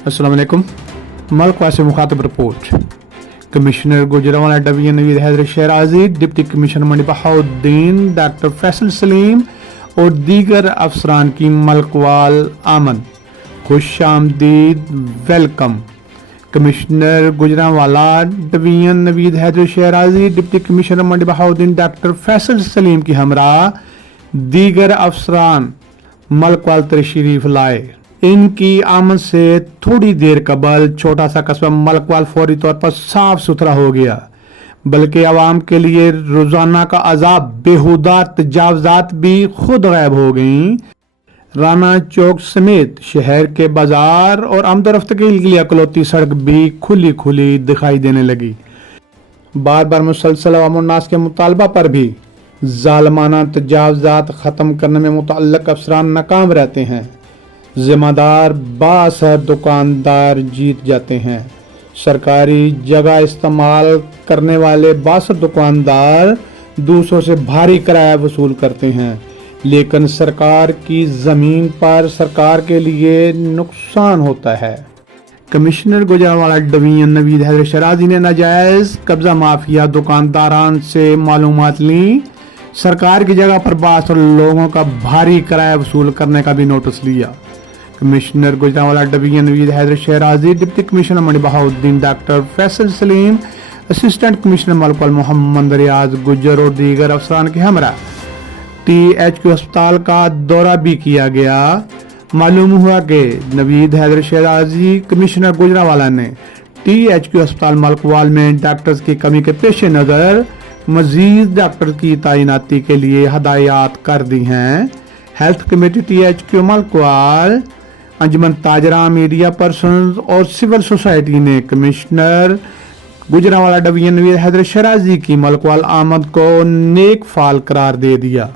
अस्सलाम वालेकुम। मलकवा से मुखातब report. Commissioner Gujranwala division Naveed Haider Shahrazi, deputy commissioner Mandi Bahauddin, doctor Faisal Saleem और दीगर अफसरान की मलकवाल आमद। खुश आमदीद, welcome. Commissioner Gujranwala division Naveed Haider Shahrazi, deputy commissioner Mandi Bahauddin, doctor Faisal Saleem की हमरा दीगर अफसरान मलकवाल तशरीफ लाए। इनकी आमद से थोड़ी देर कबल छोटा सा कस्बा मलकवाल फौरी तौर पर साफ सुथरा हो गया, बल्कि आवाम के लिए रोजाना का अजाब बेहुदा तजावजात भी खुद गायब हो गईं। राना चौक समेत शहर के बाजार और आमदोरफ्त के लिए अकलौती सड़क भी खुली खुली दिखाई देने लगी। बार बार मुसलसल अवामुन्नास के मुतालबा पर भी जालमाना तजावजात खत्म करने में मुतअल्लिक़ अफसरान नाकाम रहते हैं। जिम्मेदार बासर दुकानदार जीत जाते हैं। सरकारी जगह इस्तेमाल करने वाले बासर दुकानदार दूसरों से भारी किराया वसूल करते हैं, लेकिन सरकार की जमीन पर सरकार के लिए नुकसान होता है। कमिश्नर गुजरांवाला डिवीजन नवीद हैदर शहराजी ने नाजायज कब्जा माफिया दुकानदारान से मालूमात ली। सरकार की जगह पर बासर लोगों का भारी किराया वसूल करने का भी नोटिस लिया। Commissioner Gujranwala division Naveed Haider Shahrazi, deputy commissioner Mandi Bahauddin, doctor Faisal Saleem, assistant commissioner Malakwal Mohammad Riaz Gujjar और दीगर अफसरान के हमरा THQ अस्पताल का दौरा भी किया गया। मालूम हुआ कि नवीद हैदर शहराजी कमिश्नर गुजरांवाला ने THQ अस्पताल मलकवाल में डॉक्टर्स की कमी के पेश नज़र मजीद डॉक्टर की तैनाती के लिए हदायत कर दी हैं। हेल्थ कमेटी THQ मलकवाल, अंजुमन ताजरा, मीडिया पर्सन्स और सिविल सोसाइटी ने कमिश्नर गुजरांवाला डिवीजन नवीद हैदर शहराजी की मलकवाल आमद को नेक फाल करार दे दिया।